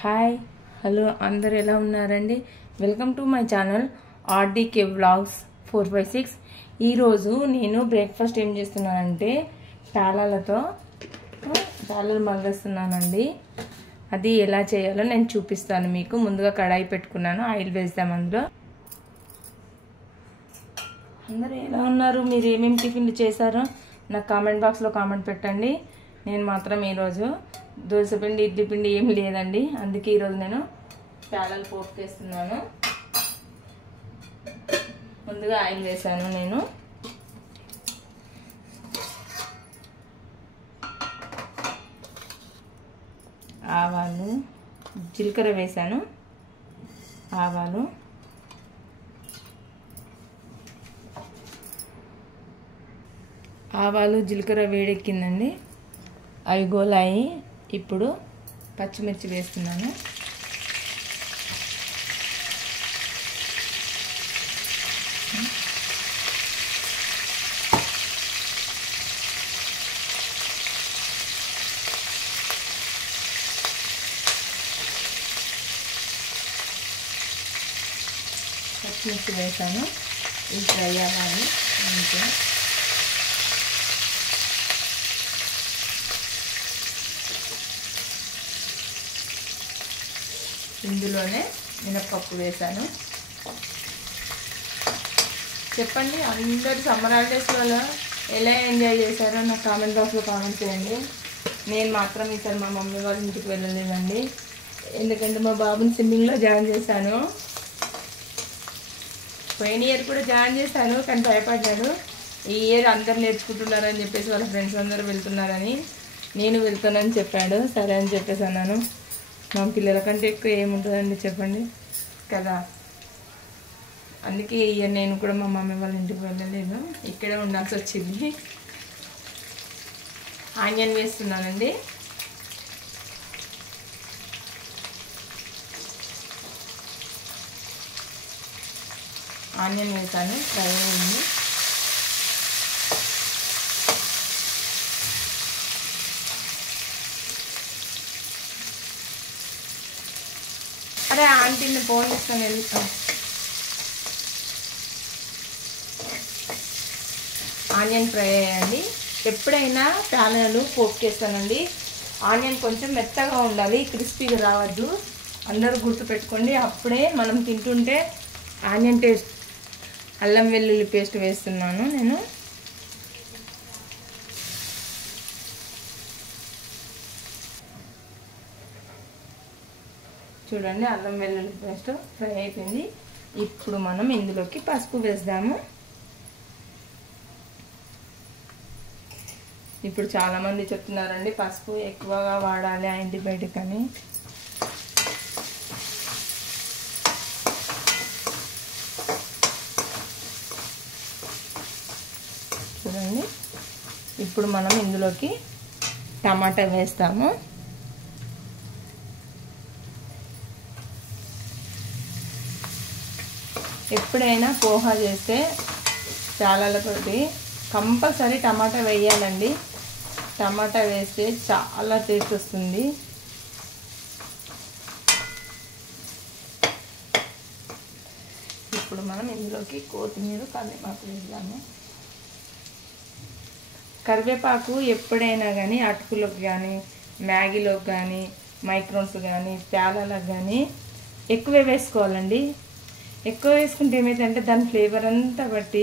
Hi hello అందరు ఎలా ఉన్నారండి. Welcome to my channel ఆర్డీకే vlogs 456. ఈరోజు నేను బ్రేక్ఫాస్ట్ ఏం చేస్తున్నానంటే పేలాలతో పేలాలు మగ్గేస్తున్నానండి. అది ఎలా చేయాలో నేను చూపిస్తాను మీకు. ముందుగా కడాయి పెట్టుకున్నాను, ఆయిల్ వేద్దాం. అందులో అందరూ ఎలా ఉన్నారు, మీరు ఏమేమి టిఫిన్లు చేశారో నాకు కామెంట్ బాక్స్లో కామెంట్ పెట్టండి. నేను మాత్రం ఈరోజు దోశ పిండి ఇడ్లీ పిండి ఏం లేదండి, అందుకే ఈరోజు నేను పేలాలు పోపుకేస్తున్నాను. ముందుగా ఆయిల్ వేసాను నేను. ఆవాలు జీలకర్ర వేసాను. ఆవాలు జీలకర్ర వేడెక్కిందండి, అవి గోలాయి. ఇప్పుడు పచ్చిమిర్చి వేస్తున్నాను. పచ్చిమిర్చి వేసాను, ఇది ఫ్రై అవ్వాలి. అంతే. ఇందులోనే మినపప్పు వేసాను. చెప్పండి, అందరు సమ్మర్ హాలిడేస్లో ఎలా ఎంజాయ్ చేశారో నాకు కామెంట్ బాక్స్లో కామెంట్ చేయండి. నేను మాత్రం ఈసారి మా మమ్మీ వాళ్ళ ఇంటికి వెళ్ళలేదండి, ఎందుకంటే మా బాబుని స్విమ్మింగ్లో జాయిన్ చేశాను. పోయిన ఇయర్ కూడా జాయిన్ చేశాను, కానీ భయపడ్డాడు. ఈ ఇయర్ అందరు నేర్చుకుంటున్నారని చెప్పేసి వాళ్ళ ఫ్రెండ్స్ అందరూ వెళ్తున్నారని, నేను వెళ్తానని చెప్పాడు. సరే అని చెప్పేసి అన్నాను. మా పిల్లల కంటే ఎక్కువ ఏముంటుందండి చెప్పండి కదా. అందుకే ఈ ఇయర్ నేను కూడా మా మమ్మీ వాళ్ళ ఇంటికి వెళ్ళలేదు, ఇక్కడే ఉండాల్సి వచ్చింది. ఆనియన్ వేస్తున్నానండి. ఆనియన్ వేసాను, ఫ్రై అయింది. అరే ఆంటీని ఫోన్ చేసుకొని వెళ్తాం. ఆనియన్ ఫ్రై అయ్యండి. ఎప్పుడైనా పేలాలు పోపుకేస్తానండి, ఆనియన్ కొంచెం మెత్తగా ఉండాలి, క్రిస్పీగా రావద్దు. అందరూ గుర్తుపెట్టుకోండి. అప్పుడే మనం తింటుంటే ఆనియన్ టేస్ట్. అల్లం వెల్లుల్లి పేస్ట్ వేస్తున్నాను నేను. చూడండి, అల్లం వెల్లుల్లి పేస్ట్ ఫ్రై అయిపోయింది. ఇప్పుడు మనం ఇందులోకి పసుపు వేద్దాము. ఇప్పుడు చాలామంది చెప్తున్నారండి పసుపు ఎక్కువగా వాడాలి యాంటీబయాటిక్ అని. చూడండి, ఇప్పుడు మనం ఇందులోకి టమాటా వేస్తాము. ఎప్పుడైనా పోహా చేస్తే పేలాలతోటి కంపల్సరీ టమాటా వేయాలండి. టమాటా వేస్తే చాలా టేస్ట్ వస్తుంది. ఇప్పుడు మనం ఇందులోకి కొత్తిమీర కరివేపాకు వేద్దాము. కరివేపాకు ఎప్పుడైనా కానీ అటుకులకు కానీ మ్యాగీలోకి కానీ మైక్రోన్స్ కానీ పేలాలకు కానీ ఎక్కువే వేసుకోవాలండి. ఎక్కువ వేసుకుంటే ఏమైందంటే దాని ఫ్లేవర్ అంతా బట్టి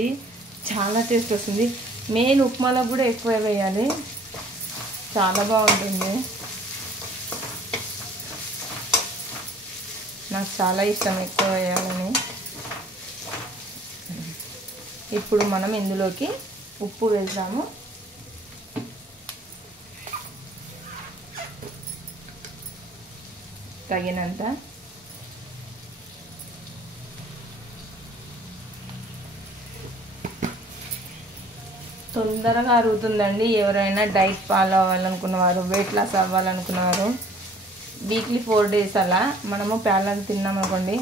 చాలా టేస్ట్ వస్తుంది. మెయిన్ ఉప్మాలో కూడా ఎక్కువ వేయాలి, చాలా బాగుంటుంది. నాకు చాలా ఇష్టం ఎక్కువ వేయాలని. ఇప్పుడు మనం ఇందులోకి ఉప్పు వేద్దాము. తగినంత. తొందరగా అరుగుతుందండి. ఎవరైనా డైట్ ఫాలో అవ్వాలనుకున్నవారు, వెయిట్ లాస్ అవ్వాలనుకున్నవారు వీక్లీ 4 days అలా మనము పేలాలు తిన్నామనుకోండి,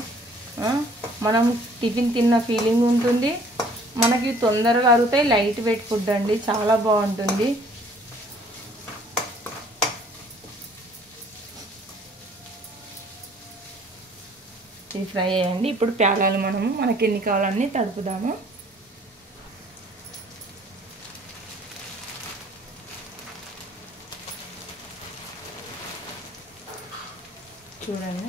మనం టిఫిన్ తిన్న ఫీలింగ్ ఉంటుంది, మనకి తొందరగా అరుగుతాయి. లైట్ వెయిట్ ఫుడ్ అండి, చాలా బాగుంటుంది. ఇది ఫ్రై అయ్యండి. ఇప్పుడు ప్యాలాలు మనకి ఎన్ని కావాలన్నీ తడుపుదాము. చూడండి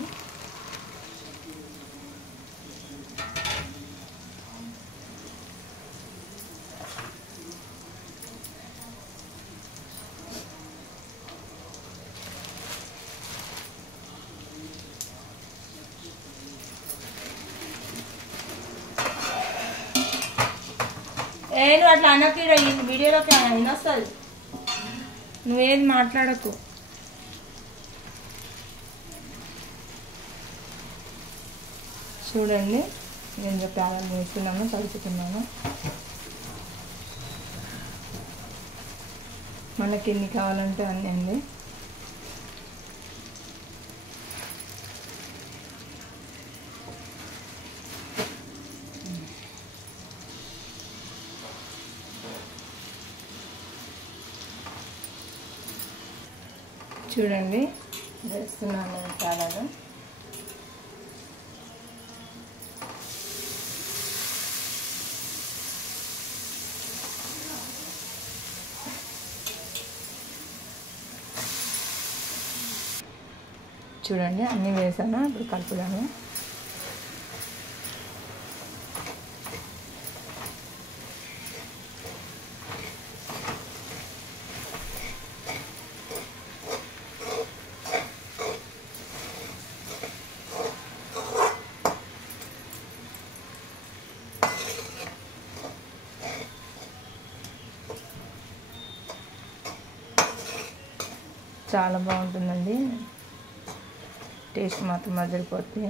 నువ్వు అట్లా అన్నకి ఈ వీడియోలోకి అయినా వస్తుంది, నువ్వేది మాట్లాడకు. చూడండి నేను ప్యాలెట్ వేస్తున్నాను, కలుపుతున్నాను. మనకి ఎన్ని కావాలంటే అన్నీ అండి. చూడండి వేస్తున్నాను ప్యాలెట్. చూడండి అన్నీ వేసాను, ఇప్పుడు కలుపుదాము. చాలా బాగుంటుందండి, టేస్ట్ మాత్రం అదిరిపోతుంది.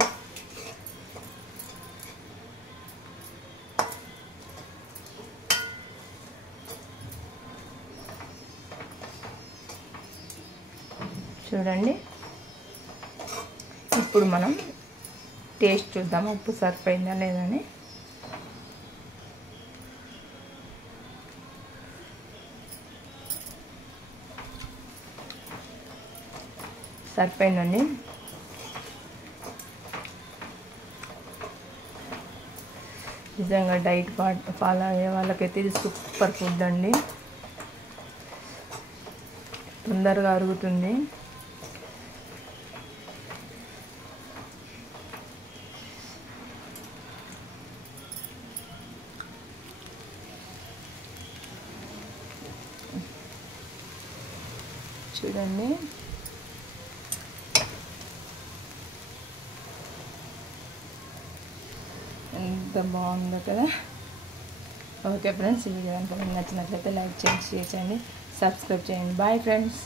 చూడండి ఇప్పుడు మనం టేస్ట్ చూద్దాం, ఉప్పు సరిపోయిందా లేదని. సరిపోయిందండి. నిజంగా డైట్ ఫాలో అయ్యే వాళ్ళకైతే ఇది సూపర్ ఫుడ్ అండి, తొందరగా అరుగుతుంది. చూడండి ఎంత బాగుందో కదా. ఓకే ఫ్రెండ్స్, ఈ వీడియో కనుక మీకు నచ్చినట్లయితే లైక్ చేయండి, షేర్ చేయండి, సబ్స్క్రైబ్ చేయండి. Bye friends.